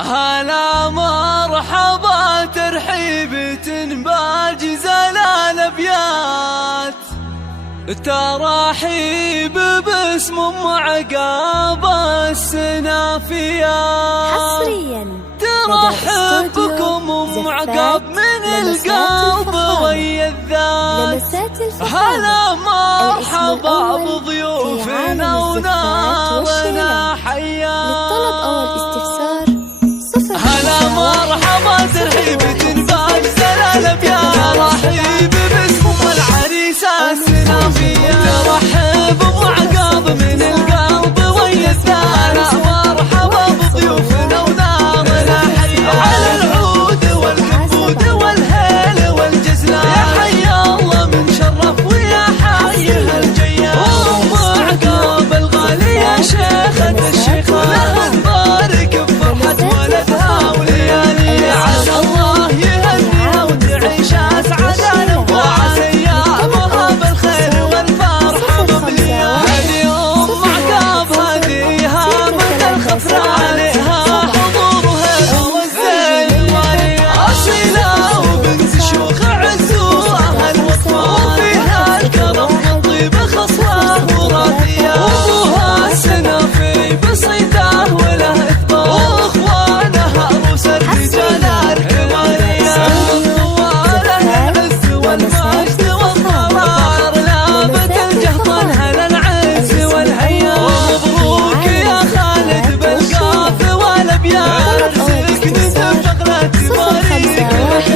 هلا مرحبا ترحيب باجزل الابيات، ترحيب باسم ام عقاب السنافيات. حصريا ترحب بكم ام عقاب من القلب ويا الذات. هلا مرحبا بضيوفنا ونارنا حيات. للطلب او الاستفسار هلا مرحبا ترحيب باجزل الابيات، ترحيب باسم ام العريس السنافيات. ترحب ام عقاب من القلب ويا الذات. مرحبا بضيوفنا ونارنا حيات. على العود والكبود والهيل والجزلان، يا حي الله من شرف ويا حي هالجيان. ام عقاب الغالية شيخة الشيخان، لها نبارك بفرحة ولدها ولياليها. عسى الله يهنيها وتعيش اسعد الانفاس، وعسى ايامها بالخير والفرحة مملية. هذه ام عقاب هديها مثل الخفر عليها، حضورها والزين الوالية. اصيلة وبنت شيوخ عزوها الوفاء، وفيها الكرم والطيب خصله وراثية. وابوها السنافي بصيته وله اثبات، واخوانها عروس الرجال الكبارية. طواله العز والمجد والقرار، لابت الجهطان هلا العز والهيا. ومبروك يا خالد بالقاف والابيات، ارزقك ندم شغلة تباريك لك.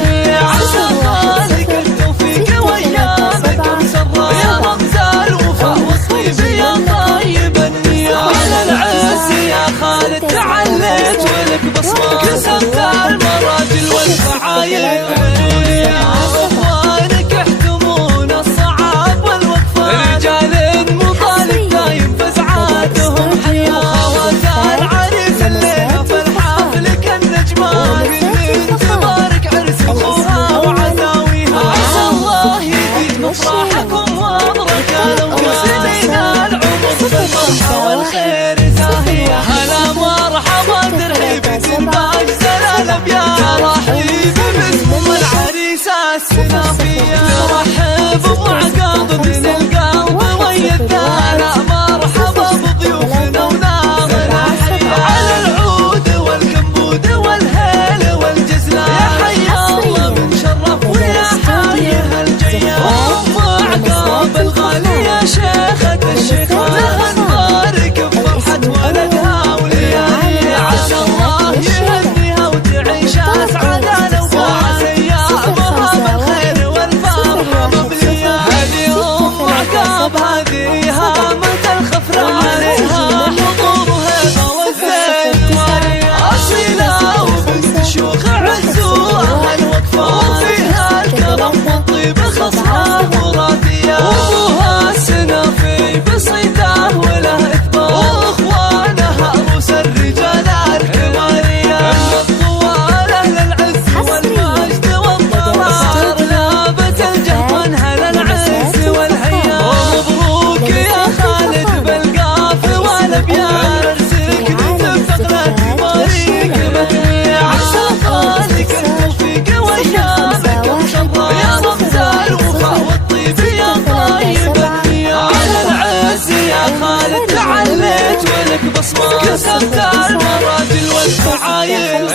عسى خالك التوفيق وايامك مسرة، يا رمز الوفاء والطيب يا طيب النية. على العز يا خالد تعليت ولك بصمة، كسبت المراجل والفعايل رجولية. اخوانك يحتمون الصعاب والوقفات، رجال مطالب دايم فزعاتهم حياة. وخوات العريس الليلة في الحفل كالنجمات، كل تبارك عرس اخوها وعزاويها. عسى الله يزيد مفرحكم وابركة الاوقات، سنين العمر بالفرحة والخير زاهية. هلا مرحبا ترحيب باجزل الابيات، ترحيب باسم ام العريس السنافية. ترحب ام عقاب من القلب ويا الذات. مرحبا بضيوفنا ونارنا حيات. على العود والكبود والهيل والجزلان، يا حي الله من شرف ويا حي هالجيان. ام عقاب الغالية شيخة الشيخان، لها نبارك بفرحة ولدها ولياليها. عسى الله يهنيها وتعيش اسعد الانفاس، وعسى ايامها بالخير والفرحة مملية. هذه ام عقاب هديها مثل الخفر عليها، حضورها والزين الوالية. اصيلة وبنت شيوخ عزوها الوقفات، وفيها الكرم والطيب خصله وراثية. وابوها السنافي بصيته وله اثبات، واخوانها عروس الرجال الكبارية. طواله للعز والمجد والقرار، لابت الجهطان هلا العز والهيا. ومبروك يا خالد بالقاف والابيات، ارزقك ندم شغلة تباريك لك. عسى خالك التوفيق وايامك مسرة، يا رمز الوفاء والطيب يا طيب النية. على العز يا خالد تعليت ولك بصمة، كسبت المراجل والفعايل